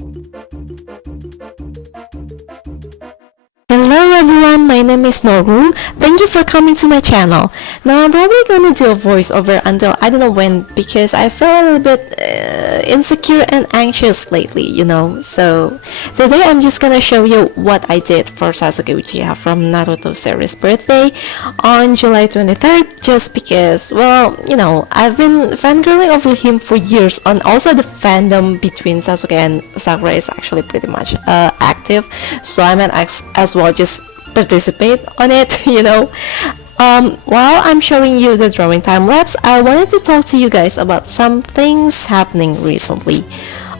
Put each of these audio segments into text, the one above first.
Hello everyone, my name is Noru. Thank you for coming to my channel. Now I'm probably gonna do a voiceover until I don't know when because I feel a little bit insecure and anxious lately, you know. So today I'm just gonna show you what I did for Sasuke Uchiha from Naruto series birthday on July 23rd just because, well, you know, I've been fangirling over him for years, and also the fandom between Sasuke and Sakura is actually pretty much active, so I might as well just participate on it, you know. While I'm showing you the drawing time lapse, I wanted to talk to you guys about some things happening recently.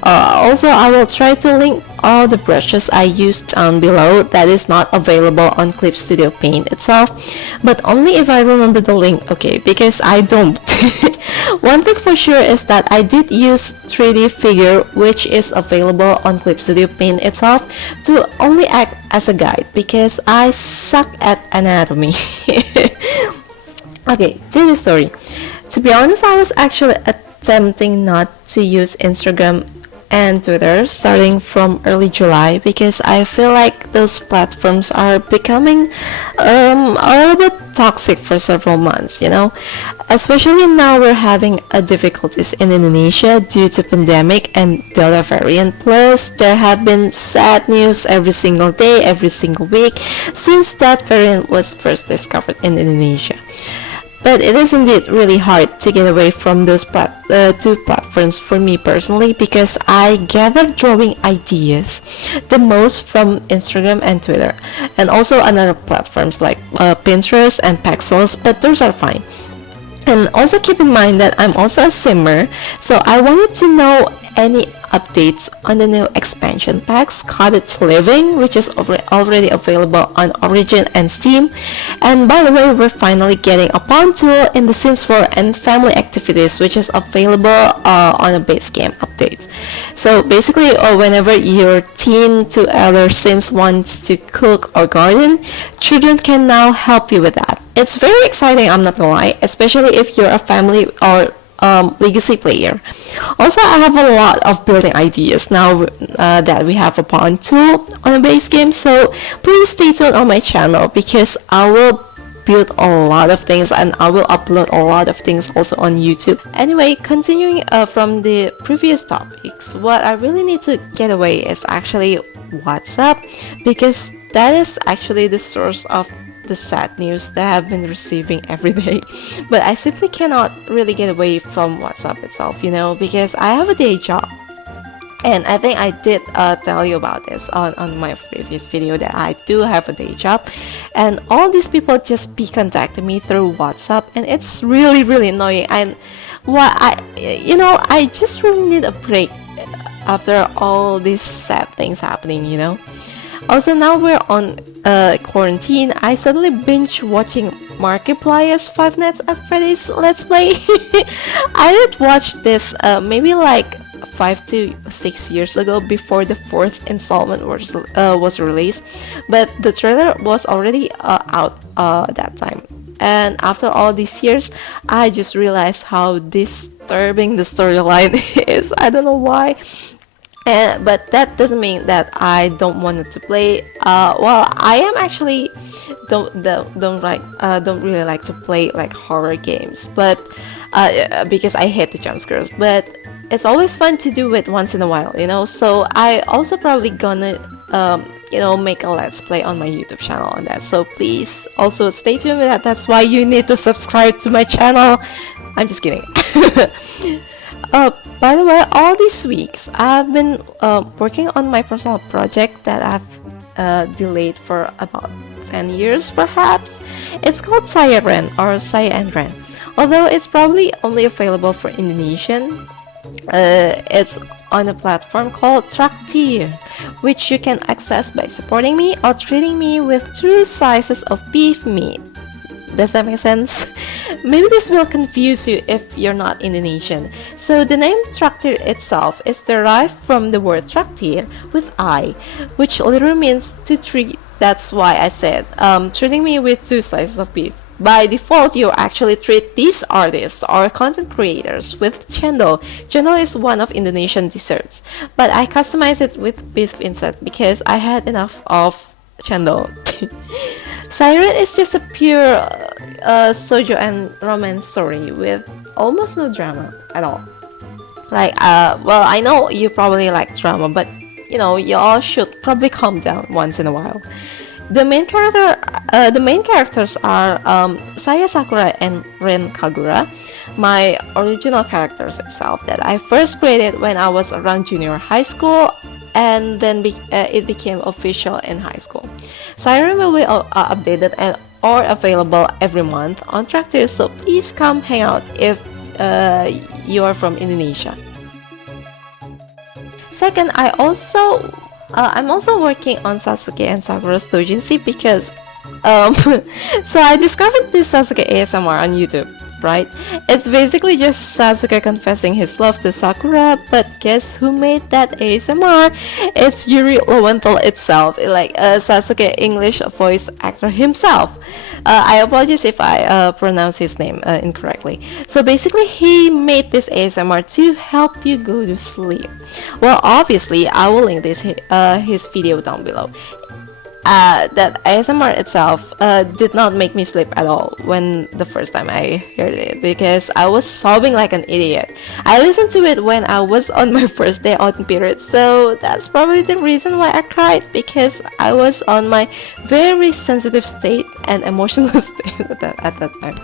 Also, I will try to link all the brushes I used down below. That is not available on Clip Studio Paint itself, but only if I remember the link, okay, because I don't. One thing for sure is that I did use 3D figure, which is available on Clip Studio Paint itself, to only act as a guide because I suck at anatomy. Okay, to the story. To be honest, I was actually attempting not to use Instagram and Twitter starting from early July because I feel like those platforms are becoming a little bit toxic for several months, you know. Especially now we're having difficulties in Indonesia due to pandemic and Delta variant. Plus, there have been sad news every single day, every single week since that variant was first discovered in Indonesia. But it is indeed really hard to get away from those two platforms for me personally because I gather drawing ideas the most from Instagram and Twitter, and also another platforms like Pinterest and Pexels, but those are fine. And also keep in mind that I'm also a simmer, so I wanted to know any updates on the new expansion packs, Cottage Living, which is already available on Origin and Steam. And by the way, we're finally getting a pawn tool in The Sims 4 and Family Activities, which is available on a base game update. So basically, whenever your teen to elder Sims wants to cook or garden, children can now help you with that. It's very exciting, I'm not gonna lie, especially if you're a family or legacy player. Also, I have a lot of building ideas now that we have a pawn tool on a base game, so please stay tuned on my channel because I will build a lot of things and I will upload a lot of things also on YouTube. Anyway, continuing from the previous topics, what I really need to get away is actually WhatsApp because that is actually the source of the sad news that I've been receiving every day. But I simply cannot really get away from WhatsApp itself, you know, because I have a day job. And I think I did tell you about this on my previous video that I do have a day job. And all these people just be contacting me through WhatsApp, and it's really, really annoying. And I just really need a break after all these sad things happening, you know. Also, now we're on quarantine, I suddenly binge watching Markiplier's Five Nights at Freddy's Let's Play. I did watch this maybe like 5 to 6 years ago before the 4th installment was released, but the trailer was already out that time. And after all these years, I just realized how disturbing the storyline is. I don't know why. But that doesn't mean that I don't want it to play. Well, I am actually don't really like to play like horror games, but because I hate the jump scares. But it's always fun to do it once in a while, you know. So I also probably gonna make a let's play on my YouTube channel on that. So please also stay tuned with that. That's why you need to subscribe to my channel. I'm just kidding. By the way, all these weeks I've been working on my personal project that I've delayed for about 10 years perhaps. It's called SAYAREN or SAYAREN. Although it's probably only available for Indonesian, it's on a platform called Trakteer, which you can access by supporting me or treating me with 2 slices of beef meat. Does that make sense? Maybe this will confuse you if you're not Indonesian. So the name Trakteer itself is derived from the word Trakteer with I, which literally means to treat. That's why I said treating me with 2 slices of beef By default, you actually treat these artists or content creators with cendol. Cendol is one of Indonesian desserts, but I customized it with beef instead because I had enough of cendol. Siren is just a pure soju and romance story with almost no drama at all. Like, well, I know you probably like drama, but you know, you all should probably calm down once in a while. The main characters are Saya Sakura and Ren Kagura, my original characters itself that I first created when I was around junior high school, and then it became official in high school. Siren will be updated and or available every month on Trakteer, so please come hang out if you are from Indonesia. Second, I'm also working on Sasuke and Sakura's doujinshi because so I discovered this Sasuke ASMR on YouTube, right? It's basically just Sasuke confessing his love to Sakura, but guess who made that ASMR? It's Yuri Lowenthal itself, like Sasuke English voice actor himself. I apologize if I pronounce his name incorrectly. So basically, he made this ASMR to help you go to sleep. Well, obviously, I will link his video down below. That ASMR itself did not make me sleep at all when the first time I heard it because I was sobbing like an idiot. I listened to it when I was on my first day on period, so that's probably the reason why I cried, because I was on my very sensitive state and emotional state at that time.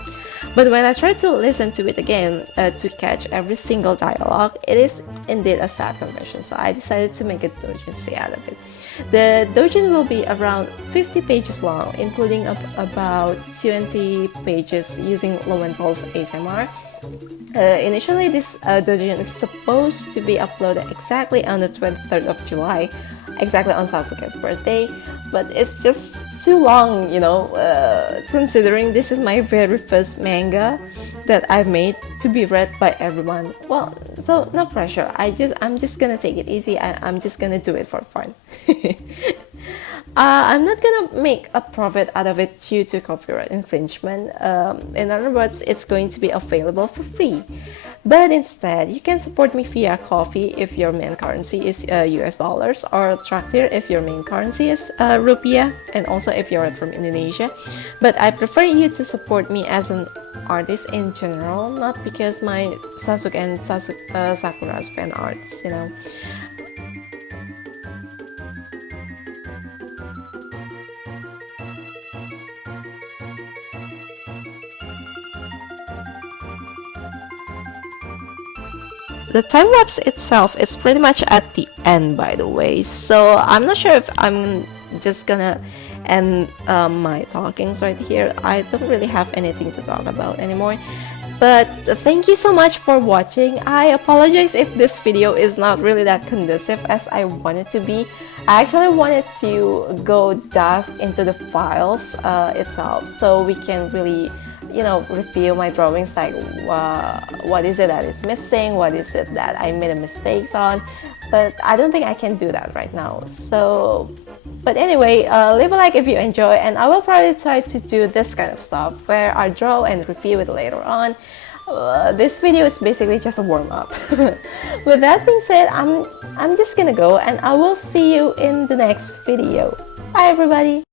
But when I tried to listen to it again to catch every single dialogue, it is indeed a sad confession, so I decided to make a doujinshi out of it. The doujin will be around 50 pages long, including about 20 pages using Lowenthal's ASMR. Initially, this doujin is supposed to be uploaded exactly on the 23rd of July, exactly on Sasuke's birthday, but it's just too long, you know, considering this is my very first manga that I've made to be read by everyone. Well, so no pressure. I'm just gonna take it easy. I'm just gonna do it for fun. I'm not gonna make a profit out of it due to copyright infringement. In other words, it's going to be available for free. But instead, you can support me via Coffee if your main currency is US dollars, or Trakteer if your main currency is rupiah, and also if you're from Indonesia. But I prefer you to support me as an artist in general, not because my Sasuke and Sakura's fan arts, you know. The time lapse itself is pretty much at the end, by the way, so I'm not sure if I'm just gonna end my talkings right here. I don't really have anything to talk about anymore. But thank you so much for watching. I apologize if this video is not really that conducive as I want it to be. I actually wanted to go dive into the files itself, so we can really, you know, review my drawings, like what is it that is missing, what is it that I made a mistakes on, but I don't think I can do that right now. So, but anyway, leave a like if you enjoy, and I will probably try to do this kind of stuff where I draw and review it later on. This video is basically just a warm-up. With that being said, I'm just gonna go, and I will see you in the next video. Bye everybody!